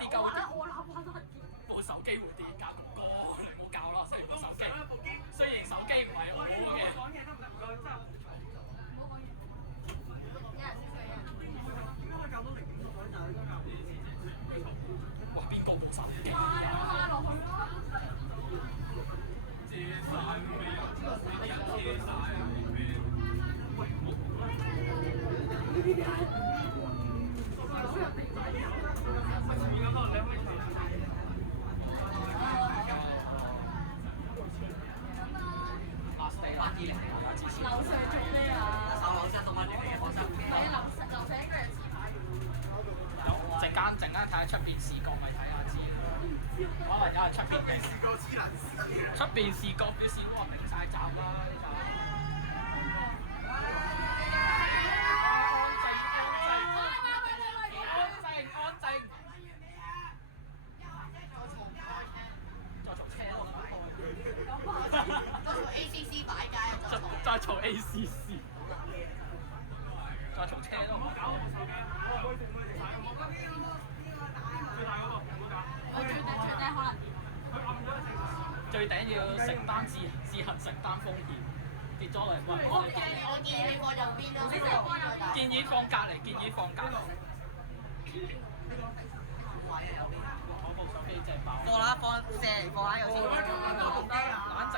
啲鳩。我諗翻都係部手機會跌教唔該，你唔好教啦，雖然部手機，雖然手機唔係我嘅。講嘢得唔得？唔該，真係唔好講嘢。一人先生。點解可以教到0.6嗰啲？但係都教唔到。哇！邊個冇手機？拉落去啦！遮曬咩？啲人遮曬咩？喂，樓上做咩啊？樓上動物園嚟嘅，我真係啊，樓上應該有自拍。陣間睇下出邊視覺，咪睇下知。可能有人出邊試過黐撚線。出邊視覺表示哇定晒站啦！安靜。再嘈車咯！再從 ACC 擺街啊！再嘈 ACC， 再嘈車咯！最頂要承擔自行承擔風險，跌咗落嚟喂！我建議你放入邊咯，建議放隔離，建議放隔離。我部手機真係爆。放啦，射嚟放喺度先。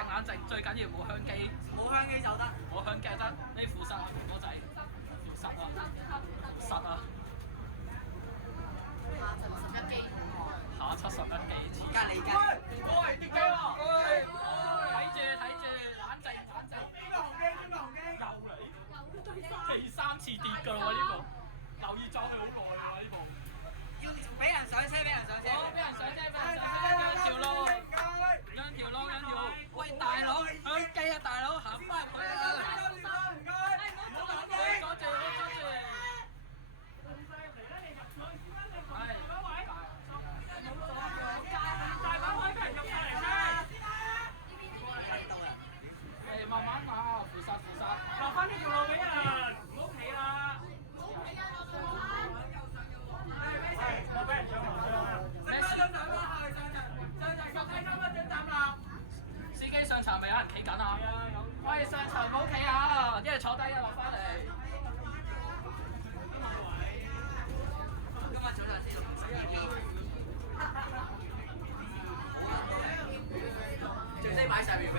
冷靜，最緊要冇香機。冇香機就得。冇香機得，呢副實啊，哥仔，副實啊，實啊。71機。下71機。隔離間。喂，跌機喎！睇住，冷靜。邊個紅機？又嚟。第3次跌㗎喎呢部，留意咗佢好耐喎呢部。要俾人上車，俾人上車。俾人上車，兩條路。喂，大佬，香機啊，大佬，行翻入去啊！阻住。係慢慢行，扶實。留翻呢條路俾人，唔好企啦。我俾人上司機上層咪有人企緊啊！喂，上層唔好企啊！一係坐低，一係落翻嚟。今日早上先最低擺上面咩？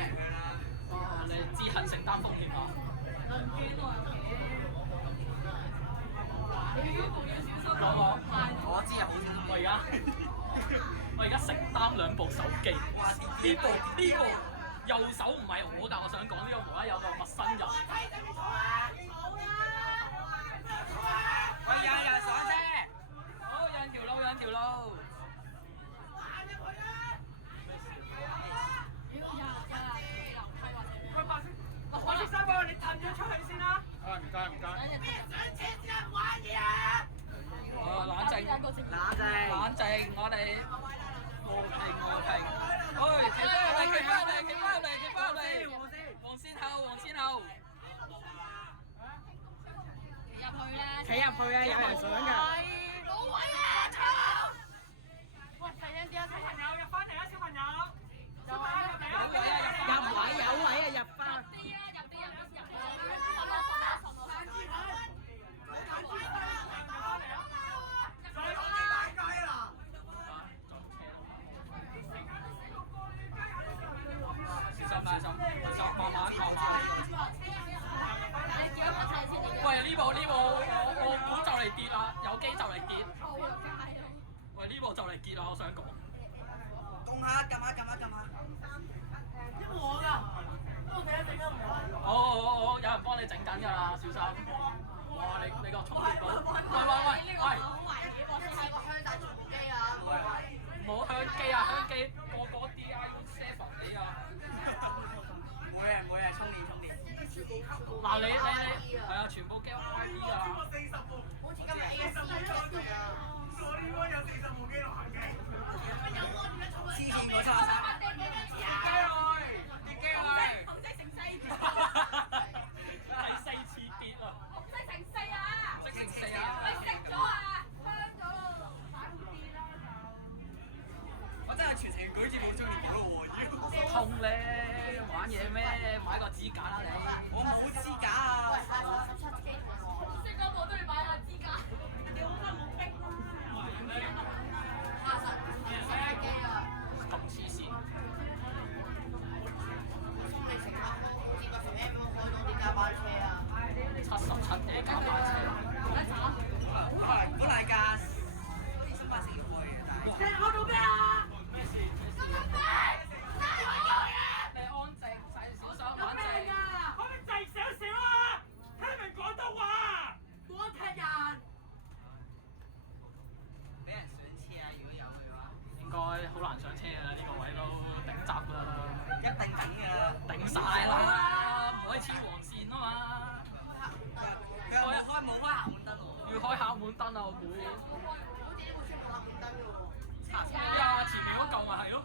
哇！你自行承擔風險啊！我知啊，好小心。我而家承擔2部手機。呢部右手唔係我，但我想講呢個無啦有個陌生人。喂，有人上車。好，讓條路。我先生幫你褪咗出去先啦。唔該。咩上車先係玩嘢啊！冷靜，我哋和平。喂，企翻入嚟。黃線後。企入去啊！有人上㗎。冇位啊！操！喂，細聲啲啊！小朋友入翻嚟啊！小朋友。入位有位啊！入翻。小心，慢慢。喂，呢部我估就嚟跌啦，有機就嚟跌。喂，呢部就嚟跌啦，我想講。動下，撳下。我㗎，我哋一整都唔係。好，有人幫你整緊㗎啦，小心。哇，你個充電寶。喂。好懷疑我先係個香大重機啊！冇香機啊，香機個 DI7 你啊。每日充電。嗱你係啊，全部機 ID 㗎啦。好似今日 AS 我呢個有40部機落行機。有我點解充啊？黐線我73。跌機去。紅色乘4。第4次跌啊！紅色乘4啊！色乘4啊！喂，食咗啊！香咗咯！打蝴蝶啦！好似冇中意嗰咯喎，痛咧，玩嘢咩？買個支架啦你。我冇支架啊！識嗰個都要買個支架。你好快冇逼啦！50幾啊！咁黐線。你成日好似個成 M 開到啲加班車啊77嘅加班車。本來架小巴成日開嘅，但係你開到咩啊？咩事？你安靜，細小手有咩冷靜。啊？可唔可以靜少少啊？聽明廣東話，冇踢人。俾人上車啊！如果有嘅話，應該好難上車㗎啦，呢個位都頂閘㗎啦，一定緊㗎啦。頂晒啦，唔可以黐黃線啊嘛。佢冇開後門燈喎。要開後門燈啊，我估。好似呢部車冇後門燈嘅喎。哎呀，前面嗰嚿咪係咯。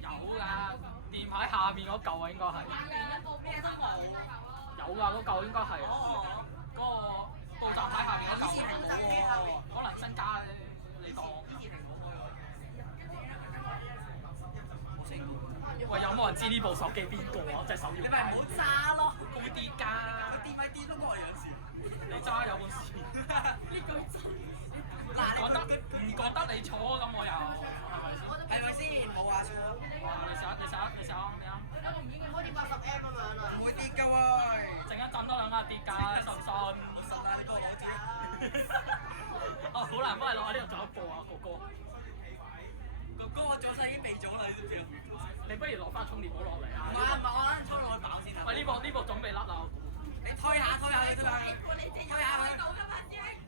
有㗎，電牌下面嗰嚿啊，應該係。咩都冇。有㗎，嗰嚿應該係。嗰個報站牌下面嗰嚿。可能新加你當。喂，有冇人知呢部手機邊個啊？隻手搖。你咪唔好揸咯，高啲㗎。跌咪跌咯，過嚟有時。你揸有本事。呢句真。嗱，唔覺得你錯咁我又係咪先？係咪先？冇話錯。你試下，你啱。好似80 M 咁樣啊！唔會跌㗎喎。陣間震多兩下跌㗎，信唔信？好實啦，呢個攞住。好難幫你攞啊！呢度仲有一部啊，哥哥。哥哥，我早晨已經備咗啦，你知唔知啊？你不如攞翻充電寶落嚟啊！我等衝落去爆先啊！喂，呢部準備甩啦，我估。你推下佢。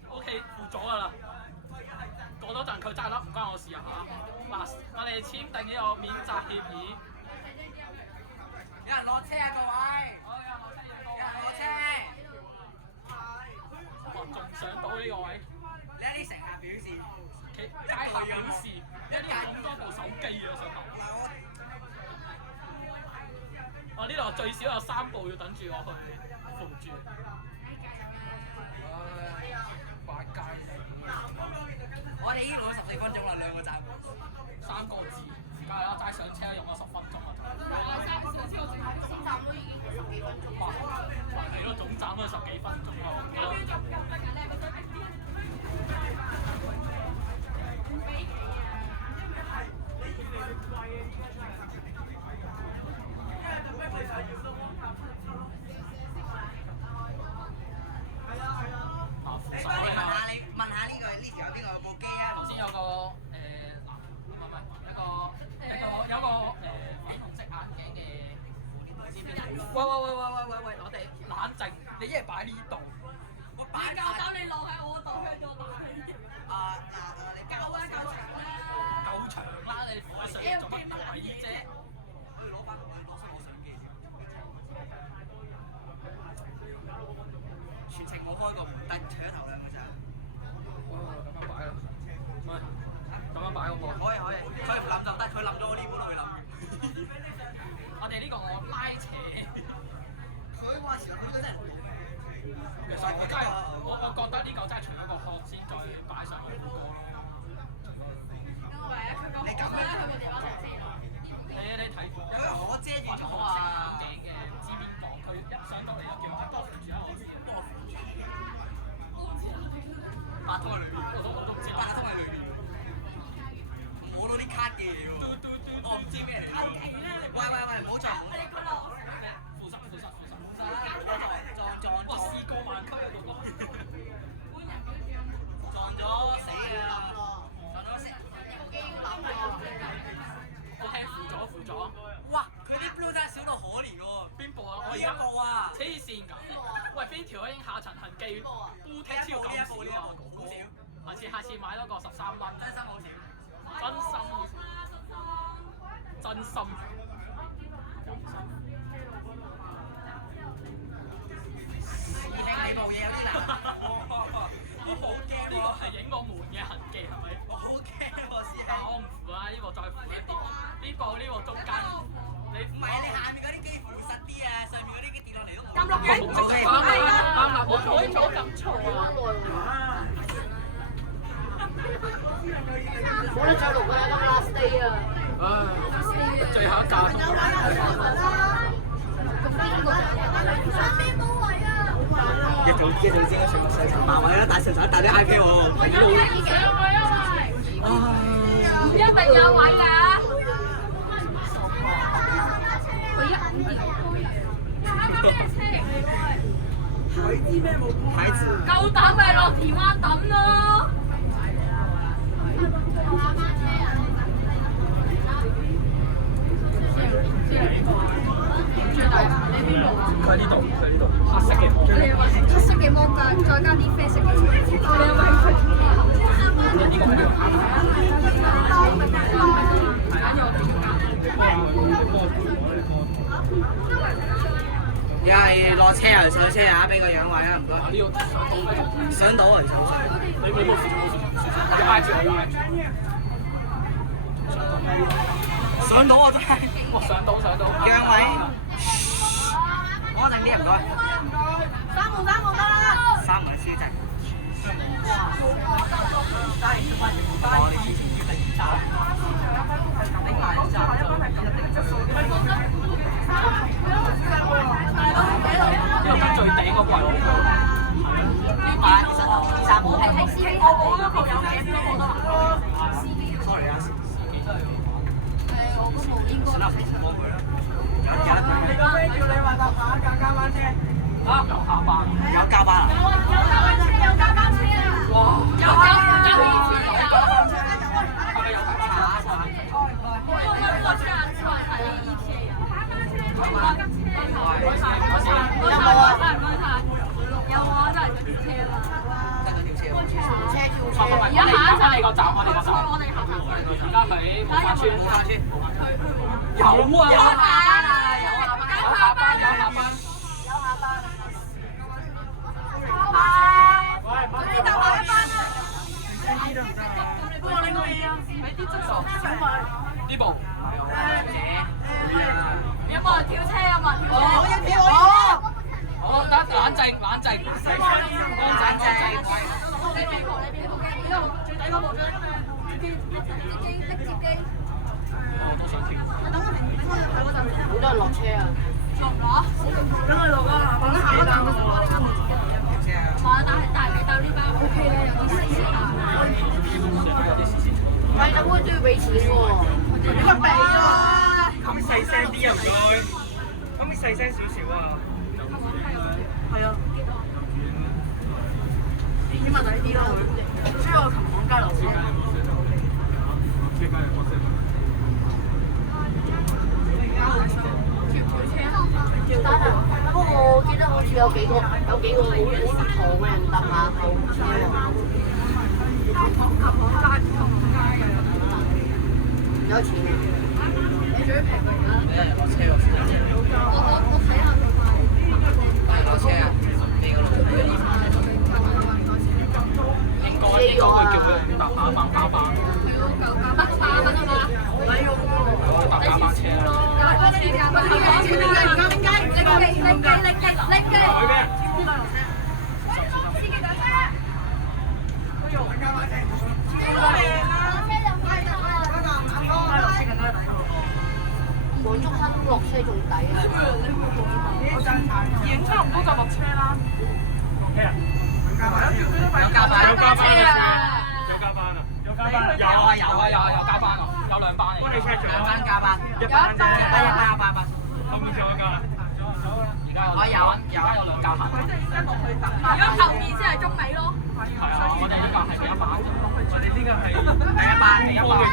O K，輔咗㗎啦。過多陣佢真係甩，唔關我事啊嚇。嗱，我哋簽訂呢個免責協議。有人落車啊，各位！有人落車。哇，仲上到呢個位。你一啲乘客表示。街客表示，一啲咁多部手機啊上頭。我呢度最少有3部要等住我去扶住。百佳。我哋已經攞14分鐘啦，2個站。3個字，梗係啦，齋上車用咗10分鐘啊！總站都已經10幾分鐘。哇！係咯，總站都10幾分鐘咯。你幫你問下呢條有邊個有部機啊？頭先有個有個粉紅色眼鏡嘅，唔知邊個？喂，我哋冷靜，你一係擺呢度。我擺夠膽你落喺我度，向咗我度。你夠啊，夠長啦！夠長啦，你扶喺上面做乜鬼啫？可以攞出我相機。全程冇開過門燈，除咗頭2個咋。咁樣擺啦。喂，咁樣擺好唔好？可以，佢冧就得，佢冧咗我呢本都會冧。我哋呢個我拉扯。佢話時候佢都真係。其實我真係，我覺得呢嚿真係除咗個殼先，再擺上去好過咯。你咁樣，你睇住。有個可遮住咗紅色眼鏡嘅，唔知邊個，佢一上到嚟就叫我多扶住啊！我知。8通喺裏面，我都唔知8通喺裏面。摸到啲卡嘅嘢喎，我唔知咩嚟。喂，唔好撞！扶實。撞！哇！試過萬級啊，嗰個。撞咗死啊！撞咗死。OK，扶咗。哇！佢啲 blue 真係少到可憐喎。邊部啊？我呢一而家部啊！黐線㗎！喂，邊條已經下層痕記，blue tick 超咁少啊，哥哥。下次買多個13蚊。真心好少。真心。你部嘢有啲難。我好驚喎。呢個係影個門嘅痕跡係咪？我好驚喎，師兄。但我唔扶啦，呢部再扶一啲。呢部中間。唔係啊，你下面嗰啲機扶實啲啊，上面嗰啲機跌落嚟都冇。撳落嘅，啱啦，我唔好咁嘈啊！冇得再錄㗎啦，咁 last day 啊！最後一架都一早知上層馬位啦，但上層一大啲 I P 喎。唔一定有位㗎。牌子夠膽咪落田灣等咯。佢喺呢度，黑色嘅，黑色嘅芒架，再加啲啡色嘅。你有冇興趣？呢個係而家係落車啊，上車啊，俾個養位啊，唔該。呢個上到啊，上到。你冇要挨住我，要挨住。上到啊，真係。我上到。養位。安靜啲唔該。三號得啦。三個先正。呢個最頂嗰個係我。三號。係司機嗰個都有嘅。 sorry 啊。我嗰部應該係。你個 friend 叫你話搭下加班車。啊，有下班。有加班啊！有加班車啊！哇！有係咪有查？而家下一個站，我哋個站。而家喺武漢村。有啊！有下班。呢部有冇人跳車啊？有冇人跳車？好得冷靜。好多人落車啊！等佢落啊！等下一站但係呢班 OK 咧，有啲司機啊。係咁，都要俾錢喎。點解俾啊？咁細聲啲啊唔該，可唔可以細聲少少啊？係啊。點問你啲咯？所以我琴晚街落車。單啊！不過我記得好似有幾個好唔同嘅人搭下後車喎。有錢啊！俾人落車喎。我睇下佢落車啊！俾個路俾個二萬。應該叫佢搭下班加班。搭8蚊啊嘛？搭加班車啦。黃竹坑落車仲抵啊！已經差唔多就落車啦。有加班。有加班啊！有2班嚟。兩班加班。一班。後面仲有架。而家有2架行。如果後面先係中尾咯。係啊，我哋呢架係第1班。我哋呢個係第一班嘅中嚟。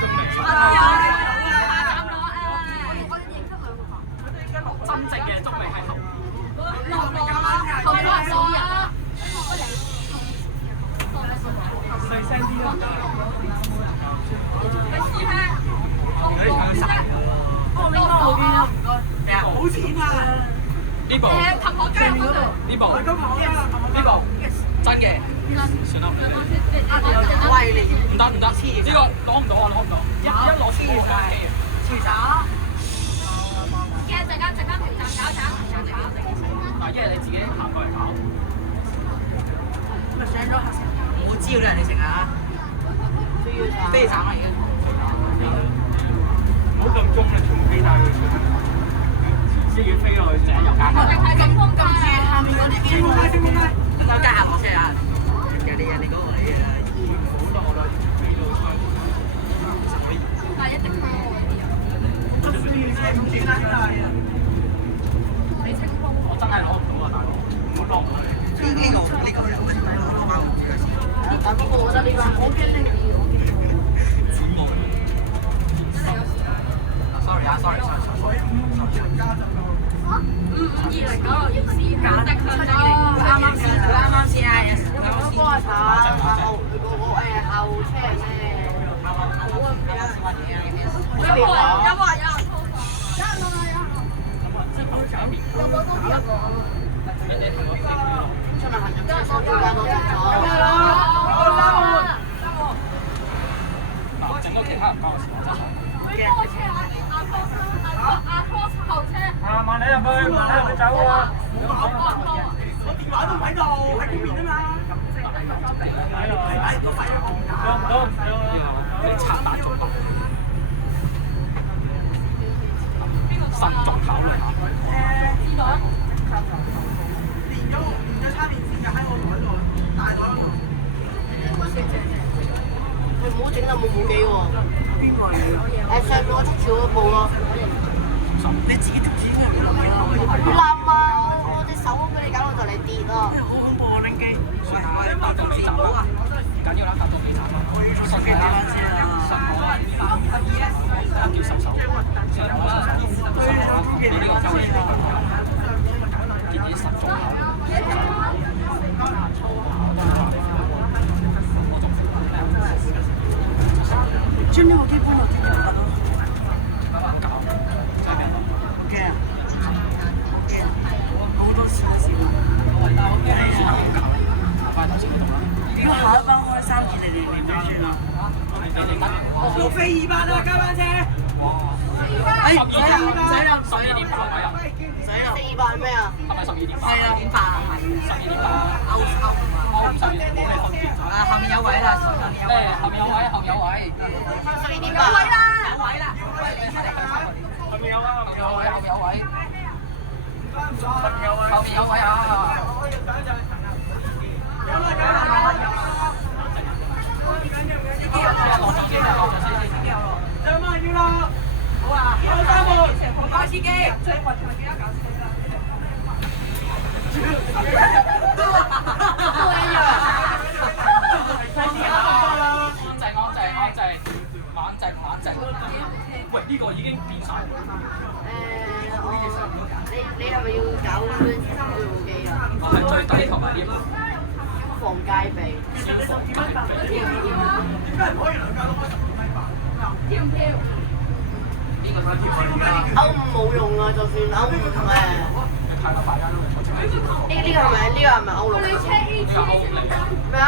真正嘅中尾係後。後邊落啊！細聲啲啊！你試下。後邊啊，唔該。咩啊？好錢啊！呢部。琴行街嗰度。呢部。真嘅。算啦。威你唔得，呢個攞唔到啊！一攞錢冇嘅。黐渣。陣間條站搞。嗱，一係你自己行過嚟搞。咪上咗客城。唔好招人哋食啊！飛站啊而家。先要飛落去成日我哋睇咁風架啊！升空街，升空街。有加唔車啊？人哋嗰個嚟嘅，好多啦，飛到出。但係一定係唔見啦，真係。你清風。我真係攞唔到啊，大佬，我攞唔到。呢個攞包唔住啊！但不過我覺得呢班我驚呢啲。 sorry 啊 sorry。 55209意思搞得佢啱啱先啊！我幫下查後後車咩？有冇啊？有冇啊？出嚟行入車廂中間攞出咗。整到其他人交嘅時候真係。開車啊！阿哥後車。啊，慢啲入去，慢啲入去走啊！我電話都唔喺度，喺嗰邊啊嘛。係都係啊！你拆彈咗吧？慎重考慮下。連咗叉電線嘅喺我袋度，大袋嗰度。你唔好整到冇冇機喎。邊個嚟㗎？上面我捉住嗰部咯。你自己捉住先係好冧啊！我隻手俾你搞到就嚟跌咯。好恐怖啊！拎機。喂，搭到幾站啊？唔緊要啦，搭到幾站啦。我要坐手機打翻先啊！叫手手。建議慎重考慮。將呢個機搬落天台得咯。驚啊！驚！好多事啊！事啊！如果下一班開3件，你點算啊？六飛200啊！加班車。哎，唔使啦12.8位啊！400係咩啊？係咪12.8？係啊，200啊，係12.8。歐我12.8冇你分別。啊，後面有位啦，後面有位，後面有位。12.8。有位啦，後面有啊，後面有位，後面有位。後面有位啊！有啦有啦有啦！兩萬要啦！好啊！開3門，開司機。安靜。喂，呢個已經變晒。你係咪要搞嗰部機啊？我係最低同埋啲防戒備。點解唔可以兩架都開10米吧？跳唔跳？歐五冇用啊，就算歐五誒。太多大家都冇錯。呢個係咪歐陸？呢個歐陸嚟。咩啊？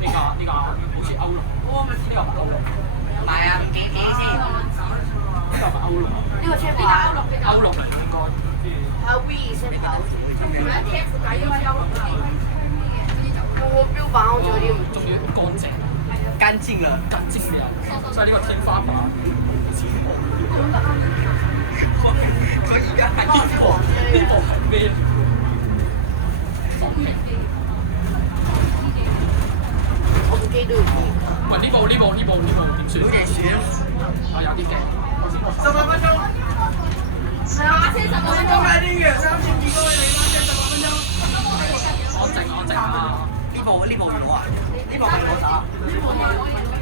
呢個好似歐陸。呢個唔係歐陸。唔係啊，幾先？呢個係歐陸。呢個車牌歐陸嚟應該。係 V 色頭。我標板好似有啲唔仲要乾淨。乾淨啦，乾淨了。所以呢個天花板。佢而家係呢部係咩？我部機都要變。喂，呢部點算？好似船。我有啲驚。 18分鐘。打車15分鐘。啲嘅3次見到你18分鐘。安靜啊！呢部唔攞啊？呢部唔攞手。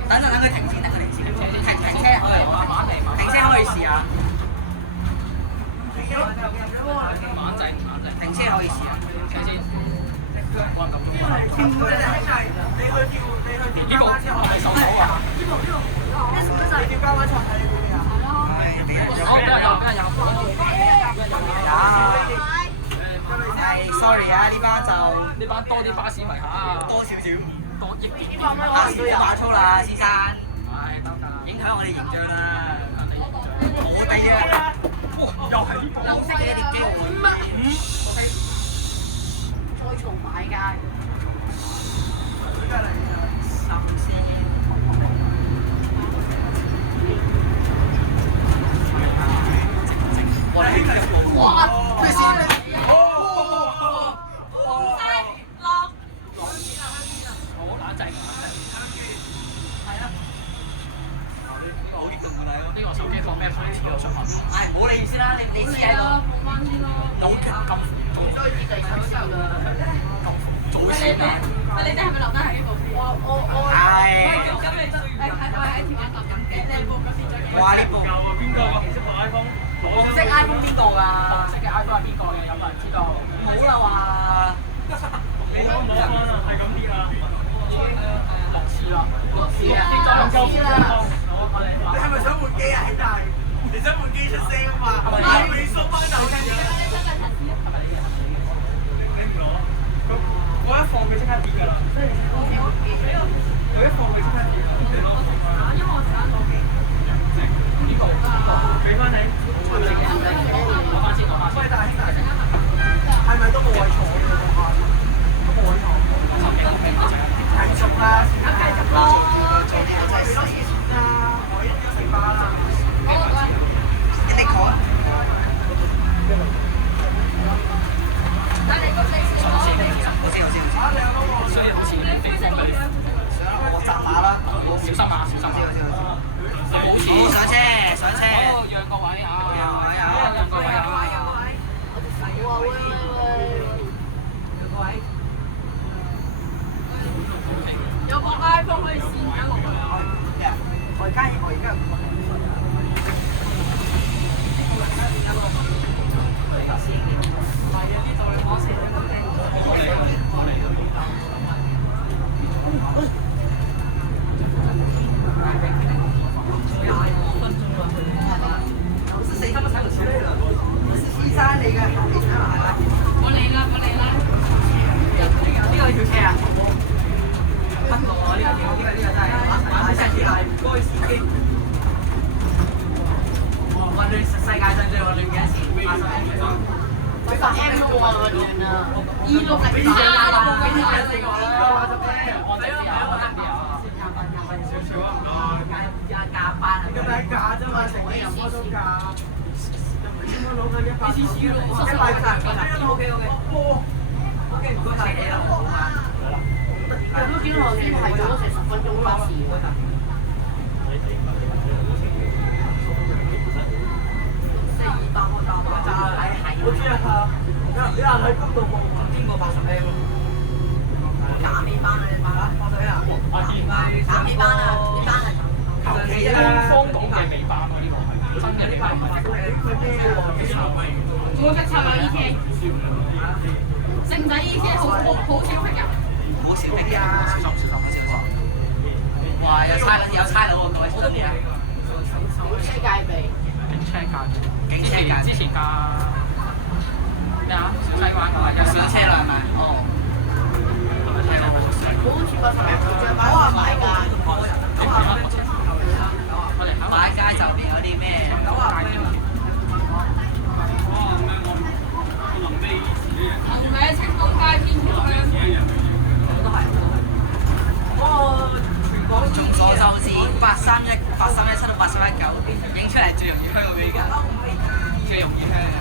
等佢停先，停車可以。停車可以試下。冷靜。停車可以試下。車先。我撳咗。你去跳加班車係手手啊！你跳加班車喺呢邊啊？係 sorry 啊，呢班就呢班多啲巴士迷下，多少少，多益啲。下次都有馬操啦，先生。係得㗎。影響我哋形象啦。我哋啊，哇！又係呢部。休息嘅碟機再重買㗎。我哋呢個呢個手機放咩牌子我想問。唉，唔好理先啦，你黐喺度。有咁所以第七次啦。早先啊！你哋係咪留低喺呢部先？係。咁你就係喺條眼度咁嘅，你部嗰時最哇！呢部邊個紅色 iPhone？紅色 iPhone 邊個㗎？紅色嘅 iPhone 係邊個嘅？有冇人知道？冇啦話。你攞唔攞翻啊？係咁啲啊6次啦，6次啊！你係咪想換機啊，兄弟？你想換機出聲啊嘛？你未收翻就先啊！你唔攞，我一放佢即刻跌㗎啦。佢一放佢即刻跌。因為我成日攞機。俾翻你。攞翻先，攞翻先。喂，大兄弟，係咪都冇位坐嘅？都冇位坐。繼續啦，繼續咯。做啲嘢真係死啦！我一定要食飯啦。一定講。所以好似我閘馬啦，小心啊！小心啊！好上車，上車。好，讓個位啊！讓個位啊！哇喂喂喂！有部 iPhone 可以線緊落去。我而家。我嚟啦！呢個條車啊！不過呢個真係馬真係大唔該司機。混亂世界上最混亂嘅一次80M 咯喎，混亂啊260加班咁睇價啫嘛，成日入摩都價。點解攞緊100？OK，唔該晒你啦。咁都見頭先係做咗成10分鐘巴士。我知啊，有人喺公度望邊個80M？減尾班啊！你班啊？80M啊？減尾班啊！呢班啊！求其啦，方港嘅尾班喎，呢個係真嘅，呢班唔係。我嘅策略 ETA，識唔使 ETA 好少逼人。好少逼人，小心！哇！有差佬喎，各位小心啲啊！車戒備。警車架，之前架咩啊？小西灣㗎嘛，有上車啦係咪？哦。好似80M最買話買㗎。買街就邊有啲咩？同名清風街天橋香。眾所周知，831、831、7到819影出嚟最容易香嘅邊㗎？最容易香嘅。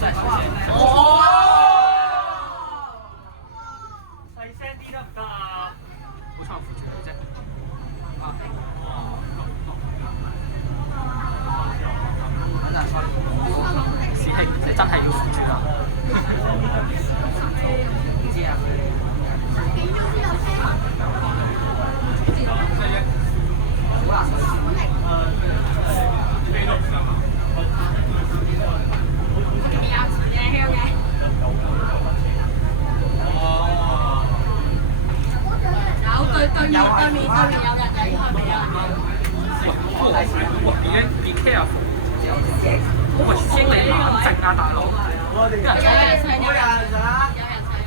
真係小聲。細聲啲得唔得啊？好彩我扶住佢啫。師兄，你真係要扶住啊！唔知啊。好難。對面有人喺後面啊！點 careful？喂，師兄你冷靜啊，大佬！俾人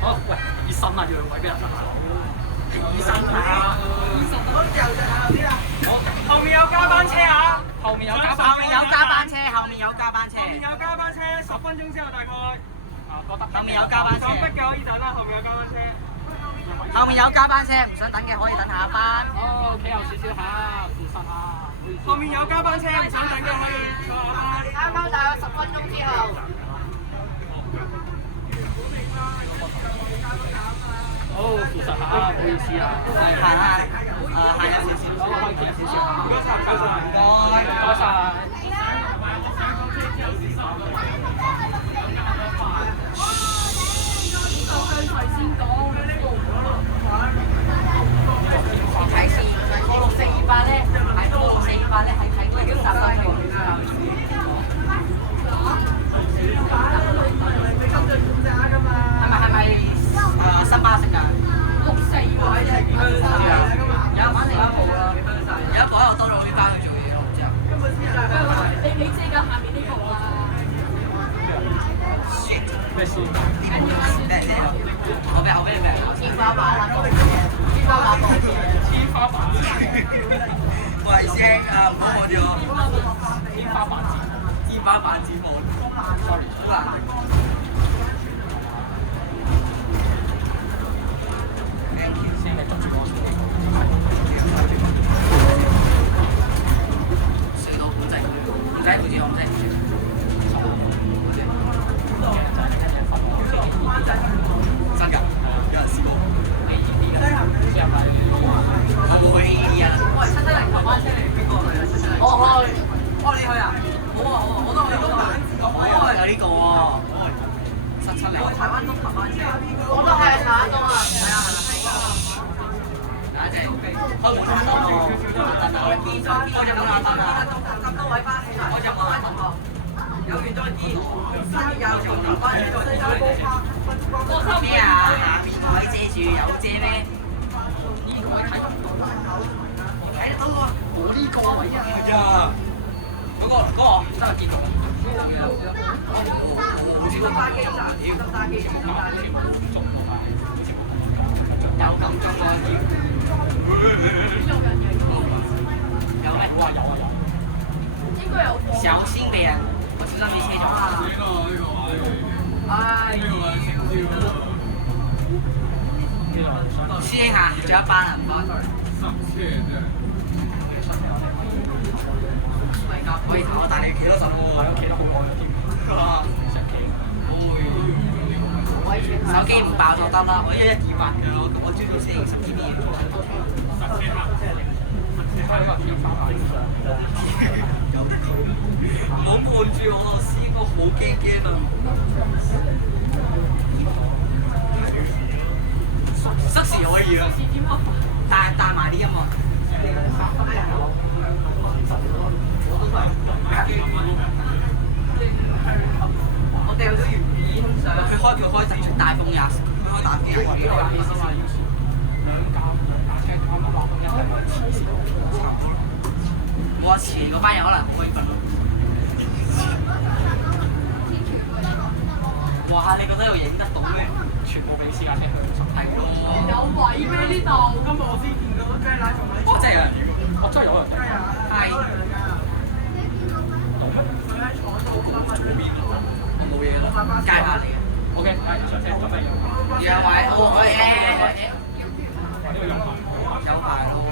好，喂，熱身啊，要位俾人打。熱身啊！後面有加班車啊！後面有加後面有加班車，10分鐘之後大概。後面有加班車。手逼嘅可以等啦，後面有加班車。後面有加班車，唔想等嘅可以等下一班。哦，企後少少下，扶實啊！後面有加班車，唔想等嘅可以坐下班。啱啱大約10分鐘之後。好，扶實下，唔好意思啊。行下，行有少少。可以企有少少。唔該晒，唔該晒。唔該。睇線，我6428咧，係我6428咧係睇嗰啲搭翻嘅。係咪新巴式㗎？64位係有反正有一部啦，有一部喺我多咗啲班去做嘢咯，之後。你知㗎下面呢個啊？咩事？我俾你咩？天花板啦，天花板冇嘢。天花板。喂聲啊，唔好看住我。天花板字。天花板字幕。sorry， 好難。先係捉住我。水到唔使好似我唔使。真㗎，有人試過。我會 AD 啊！喂，770台灣車嚟，邊個去啊？770。我去。哦，你去啊？好啊好啊，我都去。哦，有呢個喎。770。我台灣東台灣車。我都係台灣東啊。係啊係啊。嗱，一隻。我冇台東喎。我就冇台東啊。咁多位巴士啊！我就冇台東喎。有緣再見。新有從台灣呢度西高咩啊？下邊位遮住有遮咩？呢個位睇唔到，睇得到喎。我呢個位啊，嗰個真係見到啦。新巴基站，新巴基站，有咁中喎。有咩？哇有啊有。應該有貨。小心俾人，我知道你車咗啊。唉。師兄行，仲有一班啊，唔該。可以我帶你企多陣喎，企得好耐添。手機唔爆就得啦，我1128㗎，我朝早4:12啲嘢。唔好望住我，師傅好驚驚啊！塞時可以啊，帶埋啲音樂。我掉咗原片上，佢開直出大風廿，佢開打機啊！我話前嗰班人可能可以瞓。哇！你覺得又影得到咩？全部俾私家車去。係咯。有位咩呢度？今日我先見到雞奶仲喺。哇！真係啊！我真係有人睇。係。佢喺坐到左邊。我冇嘢啦，街下嚟嘅。OK，係上車準備。讓位，我呢個有牌。有牌咯喎。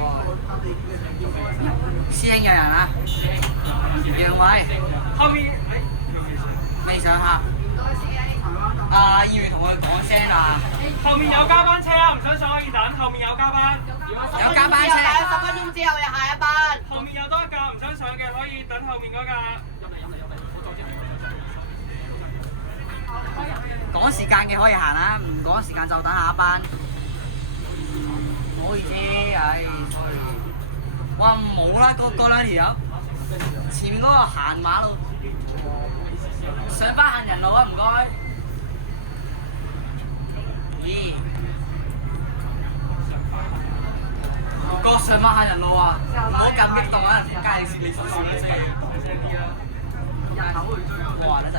師兄有人啊！讓位。後面未上客。啊！要唔要同佢講聲啊？後面有加班車啊，唔想上可以等。後面有加班，有加班車。10分鐘之後有下一班。後面有多一架唔想上嘅可以等後面嗰架。趕時間嘅可以行啦，唔趕時間就等下一班。可以啫，唉。哇！冇啦，嗰兩條友，前面嗰個行馬路，上班行人路啊，唔該。咦？個上班行人路啊，唔好咁激動啊！加你少少啫。哇！真係。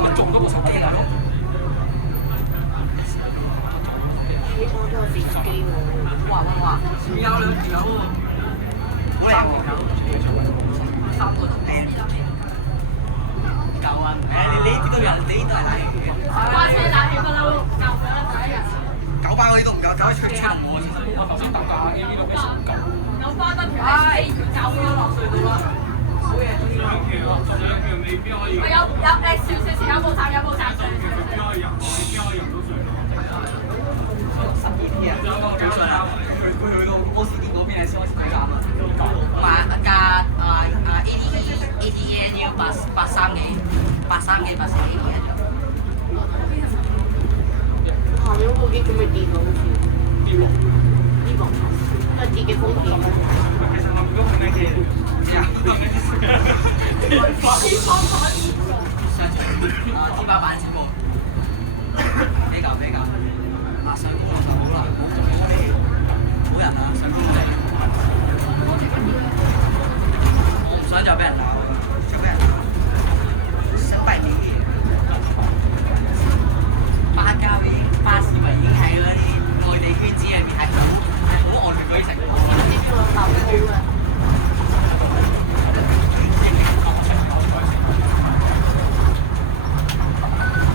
我做多個手機大佬。你講咗個電機喎。哇！有兩條友喎，好靚喎，3個鐘靚。夠啊！你呢啲都有，你呢都係禮嘅。花車打起不嬲，夠唔夠得第一日900嗰啲都唔夠，900出我先。我頭先搭架 A V 都俾錢夠。有花得條 A 走咗落隧道啦。好嘢，呢啲。我有少有冇站有冇站上12啲啊，早上啊，佢去到波士頓嗰邊係先開始比較。節嘅風險啊！其實諗唔到係咩嘅？天花板節目，比較嗱上高落頭好啦，好人啊，上高地，我唔想再俾人鬧啊，再俾人鬧，失敗幾嘢，巴膠已經巴士咪已經係嗰啲內地圈子入邊係好外面嗰啲城。接住我鬧好啊！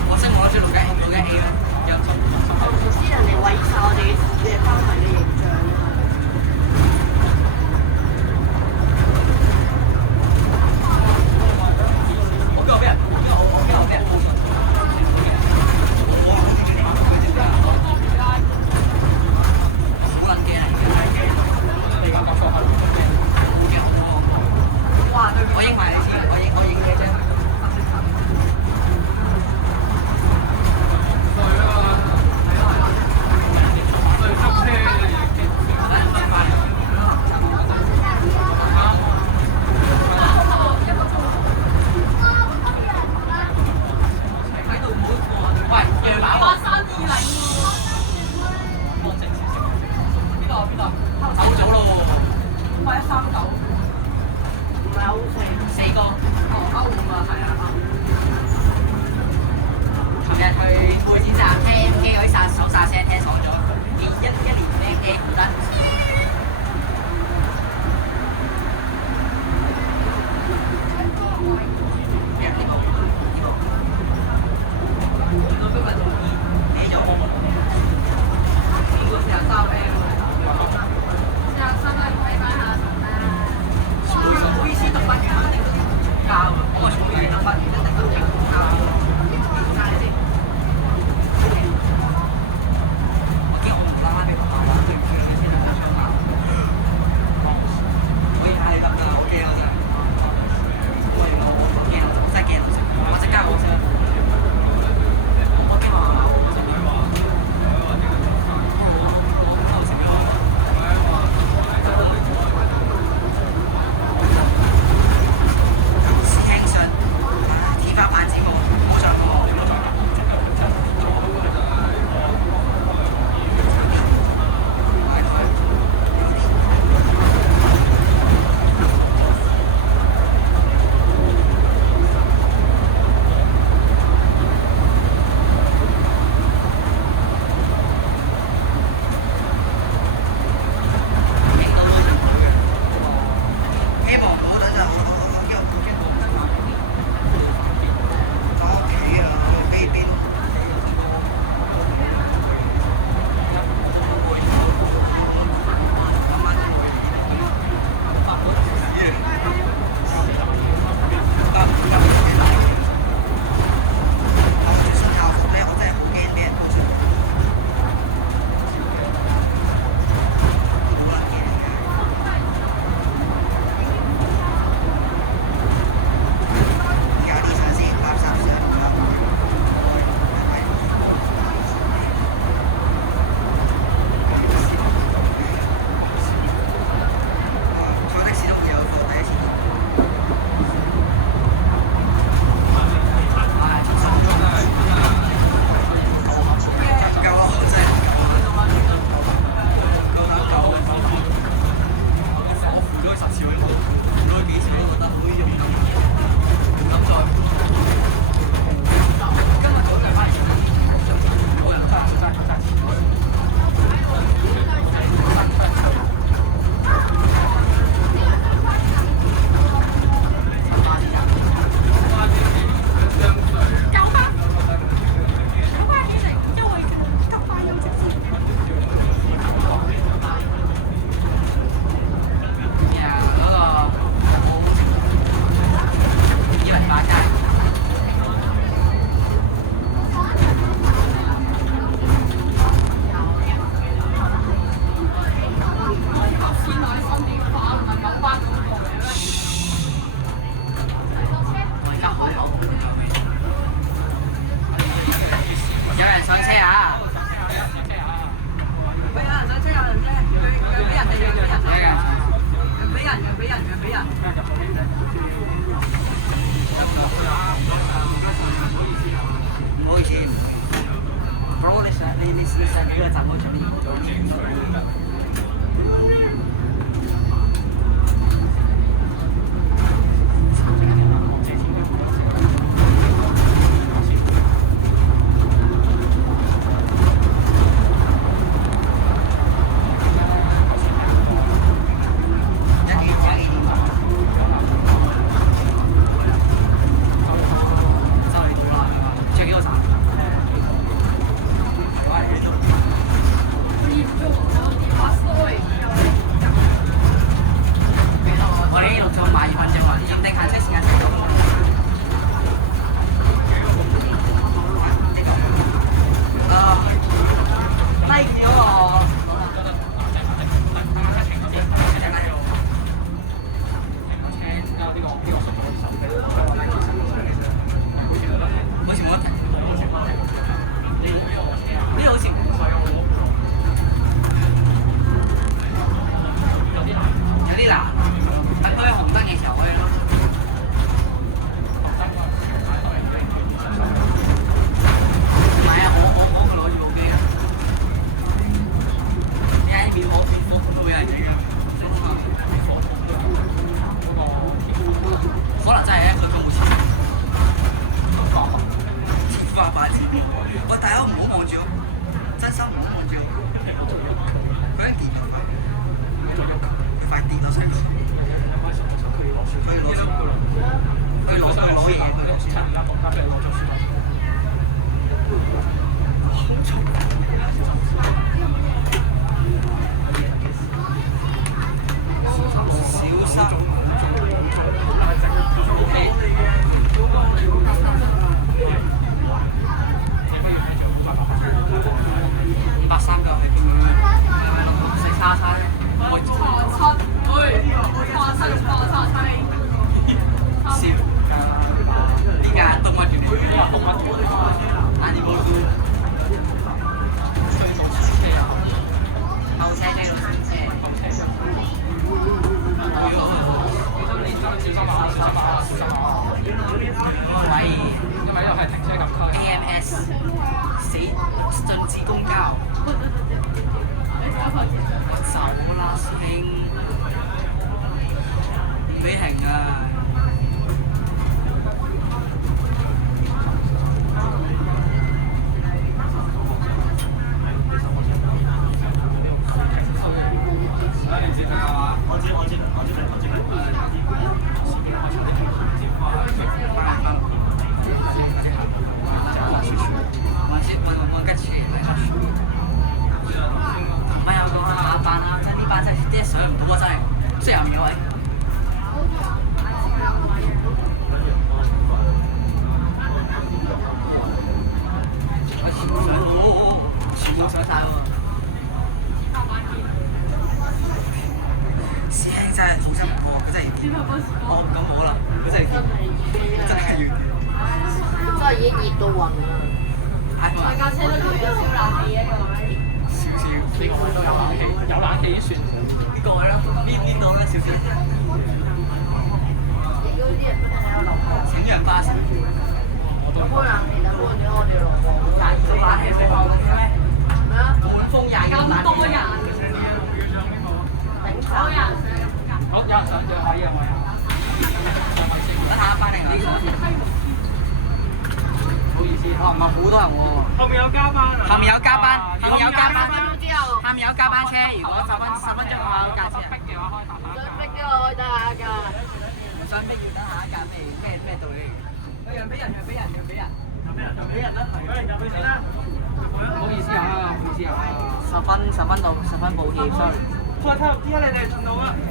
我識我攞咗6嘅 A 咯，有10。唔知人哋毀晒我哋嘅包圍嘅形象啊！唔好意思，bro 你上你試下幾個站好出面。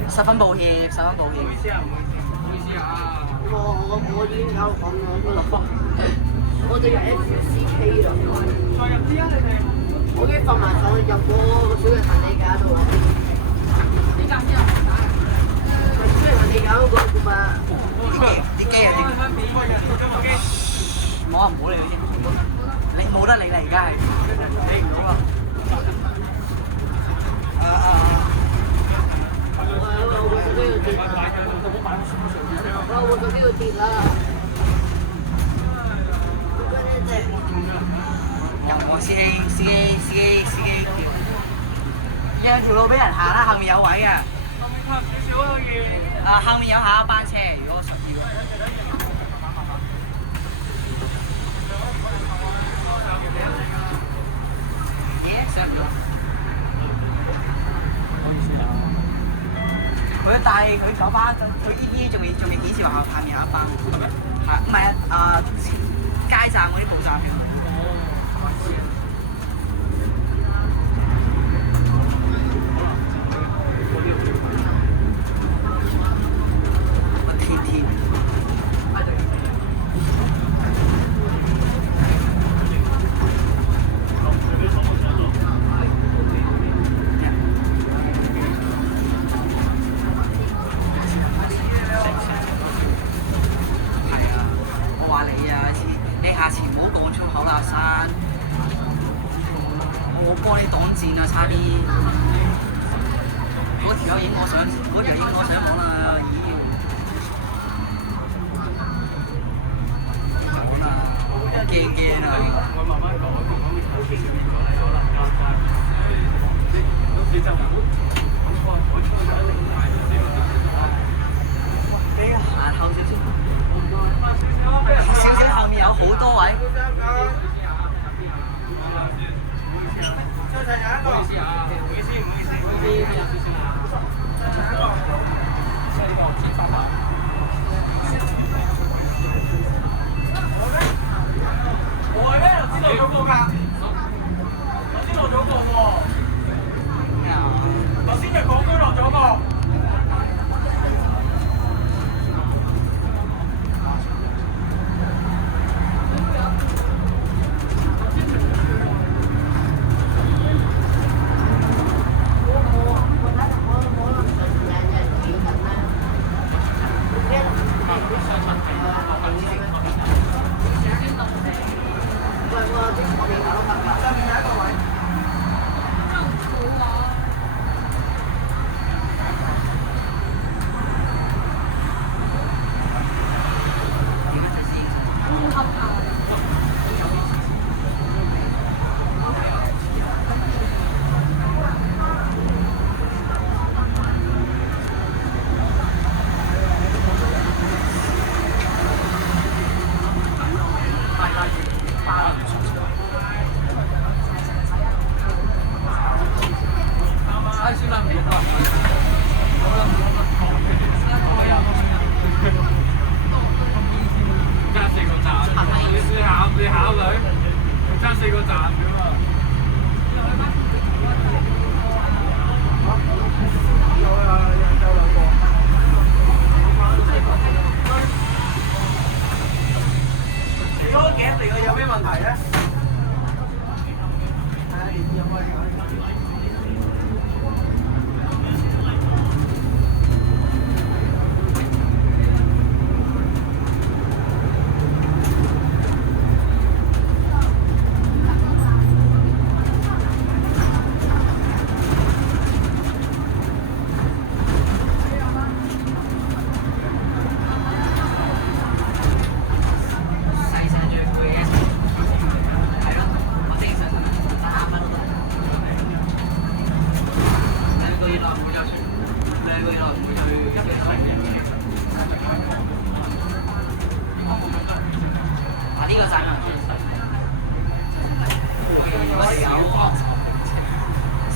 十分抱歉，十分抱歉。唔好意思啊，唔好意思啊。我已經有講咗啦，我哋入 FCK 啦。再入啲啊！你哋。我已經放埋上去入個小型行李架度啦。呢架先有行李架。小型行李架嗰個叫乜？啲機啊！唔好理佢先，你冇得理啦，而家係理唔到啦。我手機要跌啦。任何司機，讓條路俾人行啦，後面有位嘅。後面靠少少可以。後面有下一班車，如果12個。上唔到。佢帶佢九巴，佢依啲仲要顯示話後面有一班。係唔係啊？街站嗰啲補站票。下次唔好講粗口啦，生！我幫你擋箭啊，差啲！嗰條友影我相好啦，咦！好啦，驚啊！我慢慢講，你行後少少，後面有好多位。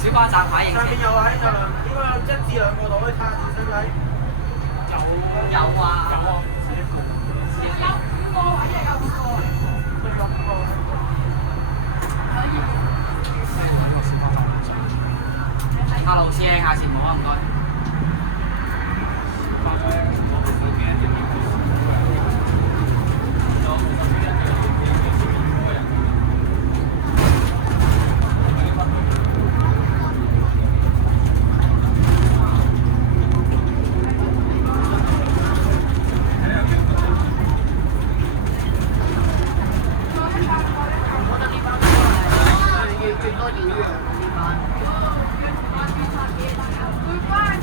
小巴站牌形上面有位就應該有1至2個度可以睇下條身位。有啊。Hello，師兄，下次唔好唔該。最多影嘅呢班。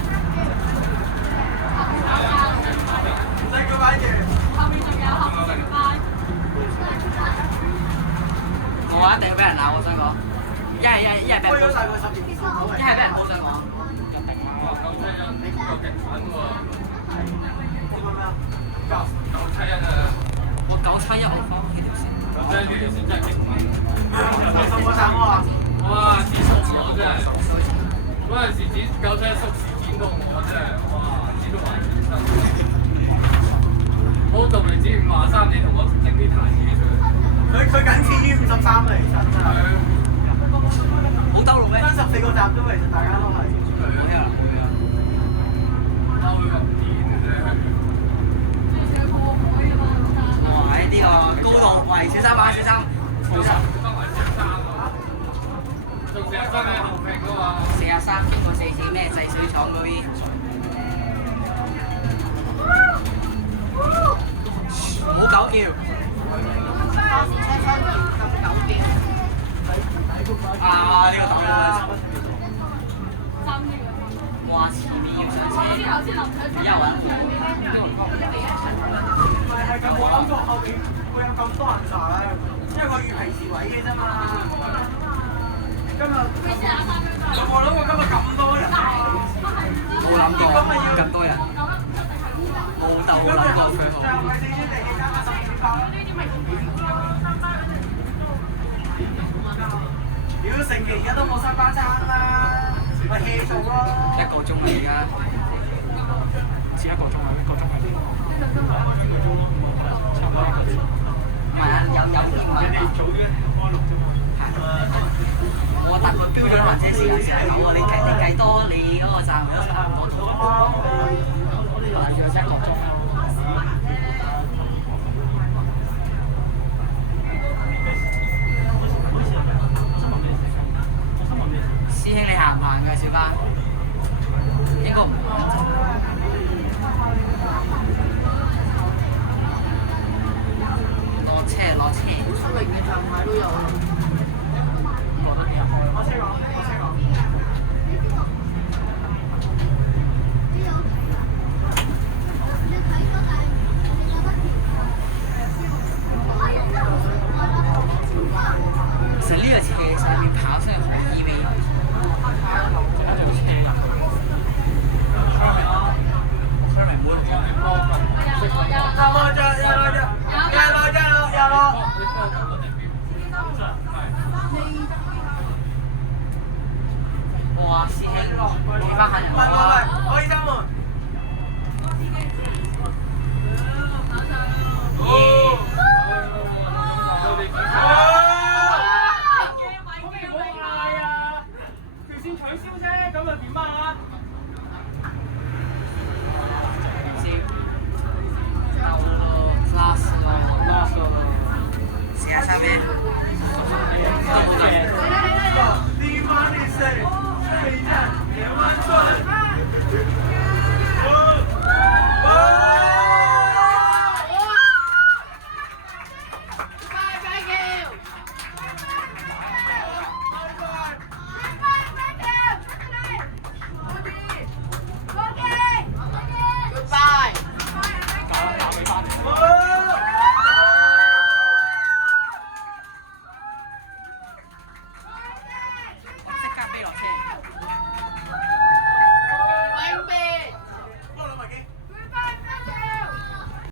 勁狠喎！點解咩啊？ 971啊！我971我翻屋企條線。真係條線真係勁狠。送我斬我啊！哇！剪到我真係嗰陣時剪971縮時剪到我真係哇！剪到埋全身。好特別剪53，你同我整呢壇嘢出嚟。佢僅次於53嚟，其實真係。冇兜路咩？真14個集都其實大家都係。兜佢咁癲嘅啫。哇！呢啲啊高度，喂小三小三。包埋小三啊！仲成日真係後評㗎嘛43經過4次咩製水廠嗰啲。冇狗叫。啊！呢個豆哇！前面要上車，而家揾。係咁，我諗過後邊會有咁多人上，因為佢預平時位嘅啫嘛。今日我諗過今日咁多人，冇諗過咁多人，冇諗過佢好。最後係4天地嘅加12點8。屌成期而家都冇3班餐啦，咪 hea 做咯。1個鐘啊而家，只1個鐘啊，1個鐘係。唔係啊，有英文啊。我大概標準或者時間9啊，你計多你嗰個站有差唔多。